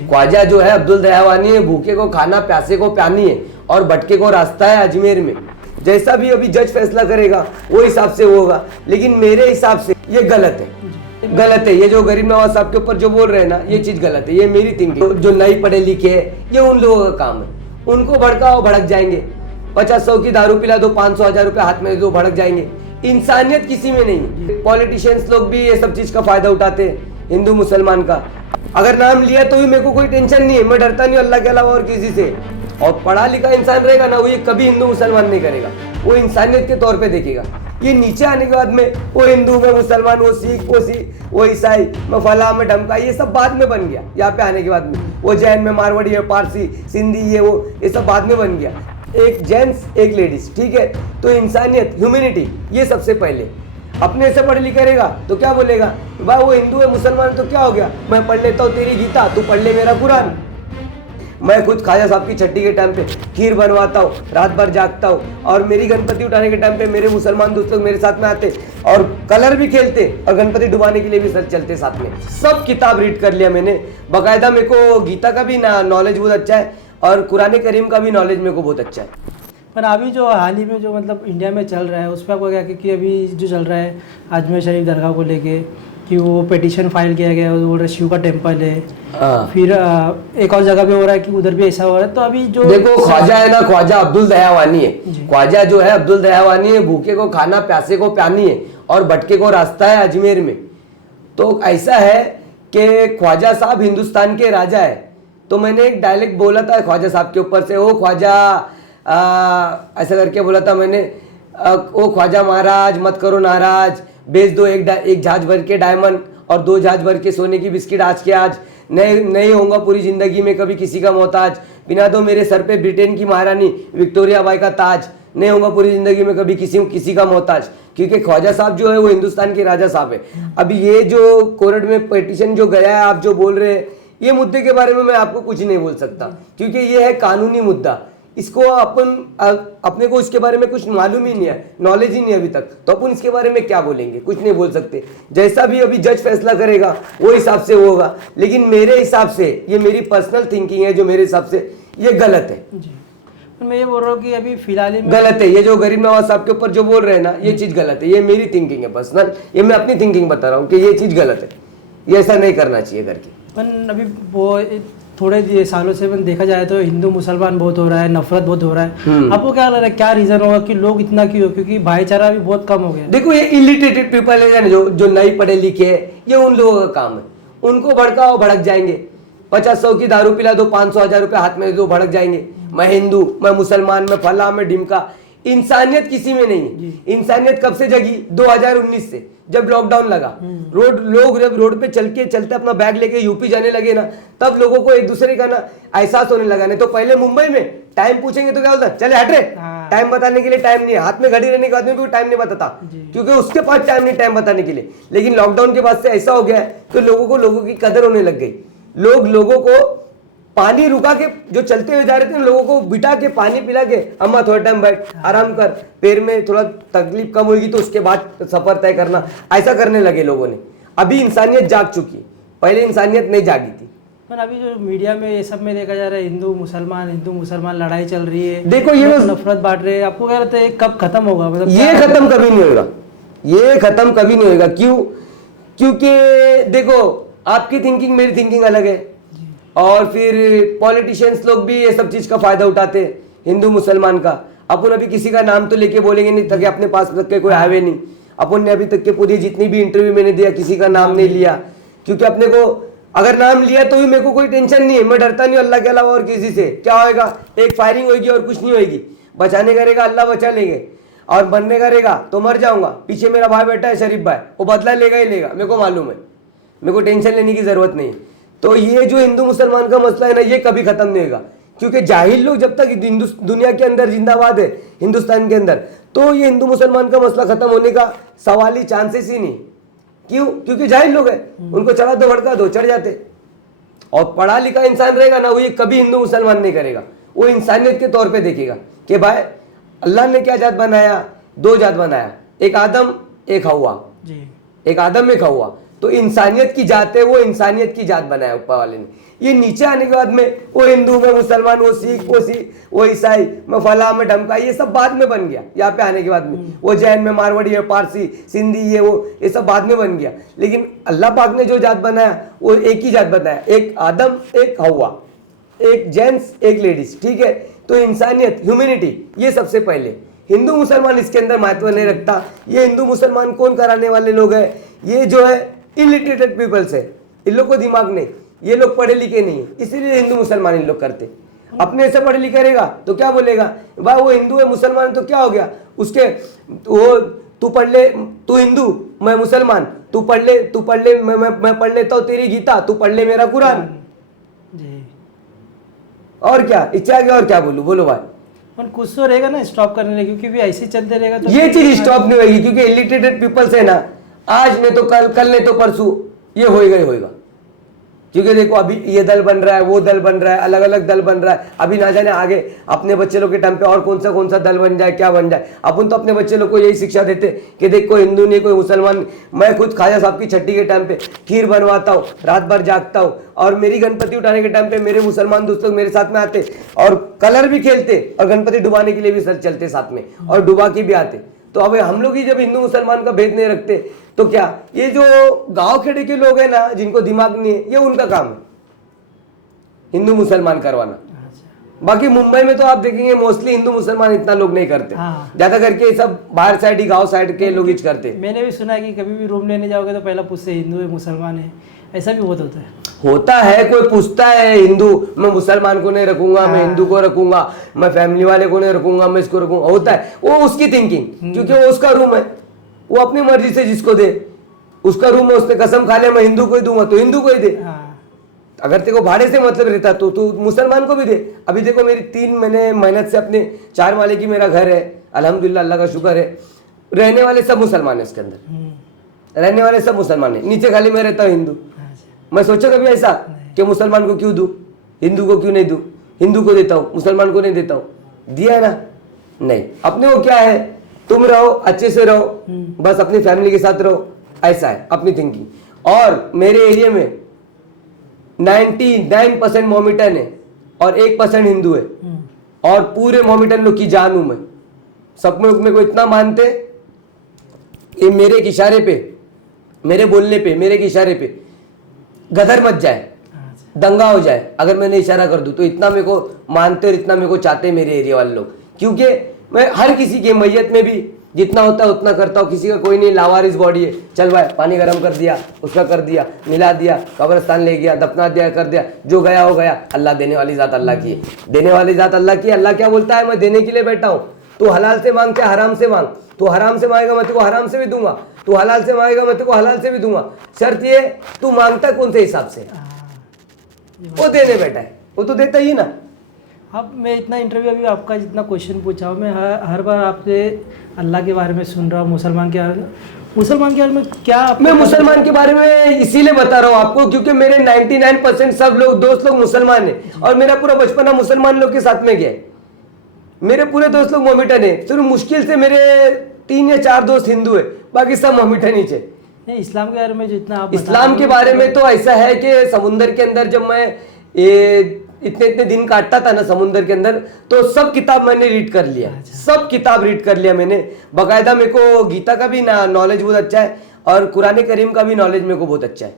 ख्वाजा जो है अब्दुल दयावानी है, भूखे को खाना प्यासे को पानी है और भटके को रास्ता है अजमेर में। जैसा भी अभी जज फैसला करेगा वो हिसाब से होगा, लेकिन मेरे हिसाब से ये गलत है, गलत है। ये जो गरीब नवाज साहब के ऊपर जो बोल रहे हैं ना, ये चीज गलत है। ये मेरी थिंकिंग, जो नहीं पढ़े लिखे है ये उन लोगों का काम है। उनको भड़काओ, भड़क जाएंगे। 50-100 की दारू पिला दो, 500-1000 रुपए हाथ में दे दो, भड़क जाएंगे। इंसानियत किसी में नहीं है। पॉलिटिशियंस लोग भी ये सब चीज का फायदा उठाते हैं, हिंदू मुसलमान का। अगर नाम लिया तो भी मेरे को कोई टेंशन नहीं है, मैं डरता नहीं अल्लाह के अलावा और किसी से। और पढ़ा लिखा इंसान रहेगा ना, वो ये कभी हिंदू मुसलमान नहीं करेगा, वो इंसानियत के तौर पे देखेगा। ये नीचे आने के बाद में वो हिंदू, मैं मुसलमान, वो सिख, वो ईसाई, मैं फला, मैं ढमका, ये सब बाद में बन गया। यहाँ पे आने के बाद में वो जैन में मारवाड़ी है, पारसी, सिंधी, ये सब बाद में बन गया। एक जेंट्स एक लेडीज, ठीक है। तो इंसानियत, ह्यूमैनिटी, ये सबसे पहले। अपने से पढ़ लिख करेगा तो क्या बोलेगा, भाई वो हिंदू है मुसलमान तो क्या हो गया, मैं पढ़ लेता हूँ तेरी गीता, तू पढ़ ले मेरा कुरान। मैं खुद ख्वाजा साहब की छठी के टाइम पे खीर बनवाता हूँ, रात भर जागता हूँ, और मेरी गणपति उठाने के टाइम पे मेरे मुसलमान दोस्त लोग मेरे साथ में आते और कलर भी खेलते और गणपति डुबाने के लिए भी सर चलते साथ में। सब किताब रीड कर लिया मैंने बाकायदा। मेरे को गीता का भी नॉलेज बहुत अच्छा है और कुरान करीम का भी नॉलेज मेरे को बहुत अच्छा है। पर अभी जो हाल ही में जो मतलब इंडिया में चल रहा है उस पर आपको क्या, कि अभी जो चल रहा है अजमेर शरीफ दरगाह को लेके कि वो पिटीशन फाइल किया गया, वो बोल रहे शिव का टेम्पल है। फिर एक और जगह पे हो रहा है कि उधर भी ऐसा हो रहा है। तो अभी जो देखो ख्वाजा है ना, ख्वाजा अब्दुल दयावानी है। ख्वाजा जो है अब्दुल दयावानी है, भूखे को खाना प्यासे को पानी है और भटके को रास्ता है अजमेर में। तो ऐसा है कि ख्वाजा साहब हिंदुस्तान के राजा है। तो मैंने एक डायलेक्ट बोला था ख्वाजा साहब के ऊपर से, ओ ख्वाजा, ऐसा करके बोला था मैंने, ओ ख्वाजा महाराज मत करो नाराज, बेच दो एक जहाज भर के डायमंड और 2 जहाज भर के सोने की बिस्किट आज के आज। नहीं होऊंगा पूरी जिंदगी में कभी किसी का मोहताज, बिना दो मेरे सर पे ब्रिटेन की महारानी विक्टोरिया बाई का ताज। नहीं होऊंगा पूरी जिंदगी में कभी किसी का मोहताज, क्योंकि ख्वाजा साहब जो है वो हिंदुस्तान के राजा साहब है। अभी ये जो कोर्ट में पिटीशन जो गया है, आप जो बोल रहे हैं, ये मुद्दे के बारे में मैं आपको कुछ नहीं बोल सकता, क्योंकि ये है कानूनी मुद्दा। इसको अपने को इसके बारे में कुछ मालूम ही नहीं है, नॉलेज ही नहीं है अभी तक, तो अपन इसके बारे में क्या बोलेंगे, कुछ नहीं बोल सकते। जैसा भी अभी जज फैसला करेगा वो हिसाब से होगा, लेकिन मेरे हिसाब से, ये मेरी पर्सनल थिंकिंग है, जो मेरे हिसाब से ये गलत है जी। मैं ये बोल रहा हूँ कि अभी फिलहाल ही गलत है। ये जो गरीब नवाज साहब के ऊपर जो बोल रहे हैं ना, ये चीज गलत है। ये मेरी थिंकिंग है पर्सनल, ये मैं अपनी थिंकिंग बता रहा हूँ कि ये चीज गलत है, ये ऐसा नहीं करना चाहिए करके। पर अभी वो थोड़े सालों से देखा जाए तो हिंदू मुसलमान बहुत हो रहा है, नफरत बहुत हो रहा है। आपको क्या लग रहा है, क्या रीजन होगा कि लोग इतना क्यों, क्योंकि भाईचारा भी बहुत कम हो गया। देखो ये इलिटरेटेड पीपल है जो नहीं पढ़े लिखे है, ये उन लोगों का काम है। उनको भड़काओ, भड़क जाएंगे। 50-100 की दारू पिला दो, 500-1000 रुपए हाथ में दे दो, भड़क जाएंगे। मैं हिंदू, मैं मुसलमान, मैं फला, मैं ढिमका। इंसानियत किसी में नहीं है। इंसानियत कब से जगी? 2019 से, जब लॉकडाउन लगा। लोग जब रोड पे चलते अपना बैग लेके यूपी जाने लगे ना, तब लोगों को एक दूसरे का ना एहसास होने लगा। नहीं तो पहले मुंबई में टाइम पूछेंगे तो क्या बोलता, चले हट रे, टाइम बताने के लिए टाइम नहीं है। हाथ में घड़ी रहने के बाद में भी टाइम नहीं बताता, क्योंकि उसके पास टाइम नहीं टाइम बताने के लिए। लेकिन लॉकडाउन के बाद से ऐसा हो गया है तो लोगों की कदर होने लग गई। लोगों को पानी रुका के, जो चलते हुए जा रहे थे लोगों को बिठा के पानी पिला के, अम्मा थोड़ा टाइम बैठ, आराम कर, पैर में थोड़ा तकलीफ कम होगी तो उसके बाद सफर तय करना, ऐसा करने लगे लोगों ने। अभी इंसानियत जाग चुकी है, पहले इंसानियत नहीं जागी थी। पर अभी जो मीडिया में ये सब में देखा जा रहा है, हिंदू मुसलमान लड़ाई चल रही है, देखो ये नफरत बांट रहे हैं। आपको क्या लगता है कब खत्म होगा? मतलब ये खत्म कभी नहीं होगा, ये खत्म कभी नहीं होगा। क्यों? क्योंकि देखो आपकी थिंकिंग मेरी थिंकिंग अलग है, और फिर पॉलिटिशियंस लोग भी ये सब चीज का फायदा उठाते हैं हिंदू मुसलमान का। अपन अभी किसी का नाम तो लेके बोलेंगे नहीं, ताकि अपने पास तक के कोई आवे नहीं। अपन ने अभी तक के पूरी जितनी भी इंटरव्यू मैंने दिया, किसी का नाम नहीं लिया, क्योंकि अपने को अगर नाम लिया तो भी मेरे को कोई टेंशन नहीं है, मैं डरता नहीं अल्लाह के अलावा और किसी से। क्या होएगा, एक फायरिंग होगी और कुछ नहीं होगी। बचाने करेगा अल्लाह बचा लेंगे, और बनने करेगा तो मर जाऊंगा। पीछे मेरा भाई बैठा है शरीफ भाई, वो बदला लेगा ही लेगा, मेरे को मालूम है, मेरे को टेंशन लेने की जरूरत नहीं। तो ये जो हिंदू मुसलमान का मसला है ना, ये कभी खत्म नहीं होगा, क्योंकि जाहिल लोग जब तक दुनिया के अंदर जिंदाबाद है, हिंदुस्तान के अंदर, तो ये हिंदू मुसलमान का मसला खत्म होने का सवाल ही, चांसेस ही नहीं। क्यों? क्योंकि जाहिल लोग हैं, उनको चढ़ा दो, भड़का दो, चढ़ जाते। और पढ़ा लिखा इंसान रहेगा ना, वो ये कभी हिंदू मुसलमान नहीं करेगा, वो इंसानियत के तौर पे देखेगा कि भाई अल्लाह ने क्या जात बनाया, 2 जात बनाया, एक आदम एक हवा, एक आदम एक हवा। तो इंसानियत की जात है, वो इंसानियत की जात बनाया ऊपर वाले ने। ये नीचे आने के बाद में वो हिंदू, मैं मुसलमान, वो सिख, वो ईसाई, मैं फला, मैं ढमका, ये सब बाद में बन गया। यहाँ पे आने के बाद में वो जैन में मारवाड़ी है, पारसी, सिंधी, ये सब बाद में बन गया। लेकिन अल्लाह पाक ने जो जात बनाया वो एक ही जात बनाया, एक आदम, एक हवा, एक जेंट्स, एक लेडीज, ठीक है। तो इंसानियत, ह्यूमैनिटी, ये सबसे पहले। हिंदू मुसलमान इसके अंदर महत्व नहीं रखता। ये हिंदू मुसलमान कौन कराने वाले लोग हैं? ये जो है इलिटरेटेड पीपल्स है, इन लोग को दिमाग नहीं, ये लोग पढ़े लिखे नहीं है, इसीलिए हिंदू मुसलमान इन लोग करते। अपने ऐसे पढ़े लिखे रहेगा तो क्या बोलेगा, भाई वो हिंदू है मुसलमान है, तो क्या हो गया उसके, वो तू पढ़ ले, तू हिंदू मैं मुसलमान, तू पढ़ ले, मैं पढ़ लेता हूँ तेरी गीता, तू पढ़ ले मेरा कुरान जी। और क्या इच्छा है, और क्या बोलूं, बोलो भाई। पर कुछ तो रहेगा ना स्टॉप करने लगे, क्योंकि भी ऐसे ही चलते रहेगा तो ये चीज स्टॉप नहीं होगी, क्योंकि इलिटरेटेड पीपल्स है ना, आज नहीं तो कल नहीं तो परसों ये होएगा ही होएगा। क्योंकि देखो अभी ये दल बन रहा है, वो दल बन रहा है, अलग अलग दल बन रहा है। अभी ना जाने आगे अपने बच्चे लोग के टाइम पे और कौन सा दल बन जाए, क्या बन जाए। अपन तो अपने बच्चे लोग को यही शिक्षा देते कि देख कोई हिंदू नहीं, कोई मुसलमान। मैं खुद ख्वाजा साहब की छठी के टाइम पे खीर बनवाता हूँ, रात भर जागता हूँ, और मेरी गणपति उठाने के टाइम पे मेरे मुसलमान दोस्त लोग मेरे साथ में आते और कलर भी खेलते और गणपति डुबाने के लिए भी चलते साथ में, और डुबा के भी आते। तो अब हम लोग ही जब हिंदू मुसलमान का भेद नहीं रखते तो क्या, ये जो गांव खेड़े के लोग हैं ना, जिनको दिमाग नहीं है, ये उनका काम है हिंदू मुसलमान करवाना। बाकी मुंबई में तो आप देखेंगे मोस्टली हिंदू मुसलमान इतना लोग नहीं करते। हाँ। ज्यादा करके सब बाहर साइड ही, गांव साइड के लोग ही करते। मैंने भी सुना है कि कभी भी रूम लेने जाओगे तो पहला पूछते हिंदू है मुसलमान है, ऐसा भी बहुत होता है। होता है, कोई पूछता है हिंदू, मैं मुसलमान को नहीं रखूंगा, मैं हिंदू को रखूंगा, मैं फैमिली वाले को नहीं रखूंगा, मैं इसको रखूंगा। होता है, वो उसकी थिंकिंग, क्योंकि वो उसका रूम है, वो अपनी मर्जी से जिसको दे, उसका रूम है, उसने कसम खा लिया मैं हिंदू को ही दूंगा तो हिंदू को ही दे। अगर तेरे को भाड़े से मतलब रहता तो तू मुसलमान को भी दे। अभी देखो मेरी 3 महीने मेहनत से अपने 4 माले की मेरा घर है, अल्हम्दुलिल्लाह, अल्लाह का शुक्र है। रहने वाले सब मुसलमान है, इसके अंदर रहने वाले सब मुसलमान है, नीचे खाली मैं रहता हूँ हिंदू। मैं सोचा कभी ऐसा कि मुसलमान को क्यों दूं, हिंदू को क्यों नहीं दूं, हिंदू को देता हूँ मुसलमान को नहीं देता हूँ, दिया है ना। नहीं, अपने को क्या है, तुम रहो अच्छे से रहो, बस अपनी फैमिली के साथ रहो, ऐसा है अपनी थिंकिंग। और मेरे एरिया में 99% मोमिटन है और 1% हिंदू है, और पूरे मोमिटन लोग की जान हूं मैं। सब लोग मेरे को इतना मानते, ये मेरे एक इशारे पे, मेरे बोलने पे, मेरे एक इशारे पे गदर मच जाए, दंगा हो जाए, अगर मैंने इशारा कर दूं तो इतना मेरे को मानते और इतना मेरे को चाहते मेरे एरिया वाले लोग। क्योंकि मैं हर किसी के मैयत में भी जितना होता है उतना करता हूँ। किसी का कोई नहीं लावारिस बॉडी है, चल भाई पानी गर्म कर दिया, उसका कर दिया, मिला दिया, कब्रिस्तान ले गया, दफना दिया, कर दिया, जो गया हो गया। अल्लाह देने वाली जात अल्लाह की है, देने वाली जात अल्लाह की। अल्लाह क्या बोलता है, मैं देने के लिए बैठा हूँ। तू हलाल से मांग, चाहे हराम से मांग। तू हराम से मांगेगा मैं तेरे को हराम से भी दूंगा, तू हलाल से मांगेगा मैं तेरे को हलाल से भी दूंगा। शर्त ये तू मांगता कौन से हिसाब से, वो देने बैठा है, वो तो देता ही ना। अब मैं इतना इंटरव्यू अभी आपका जितना क्वेश्चन पूछा हूँ, मैं हर बार आपसे अल्लाह के बारे में सुन रहा हूँ, मुसलमान के बारे में क्या मैं मुसलमान के बारे में इसीलिए बता रहा हूँ आपको, क्योंकि मेरे 99% सब लोग दोस्त लोग मुसलमान हैं, और मेरा पूरा बचपना मुसलमान लोग के साथ में गया। मेरे पूरे दोस्त लोग मोमिटन है, सिर्फ मुश्किल से मेरे 3 या 4 दोस्त हिंदू है, बाकी सब मोमिटन ही थे। इस्लाम के बारे में जितना आप इस्लाम के बारे में तो ऐसा है कि समुंदर के अंदर जब मैं ये इतने दिन काटता था ना समुंदर के अंदर, तो सब किताब मैंने रीड कर लिया, सब किताब रीड कर लिया मैंने बाकायदा। मेरे को गीता का भी नॉलेज बहुत अच्छा है और कुरान करीम का भी नॉलेज मेरे को बहुत अच्छा है।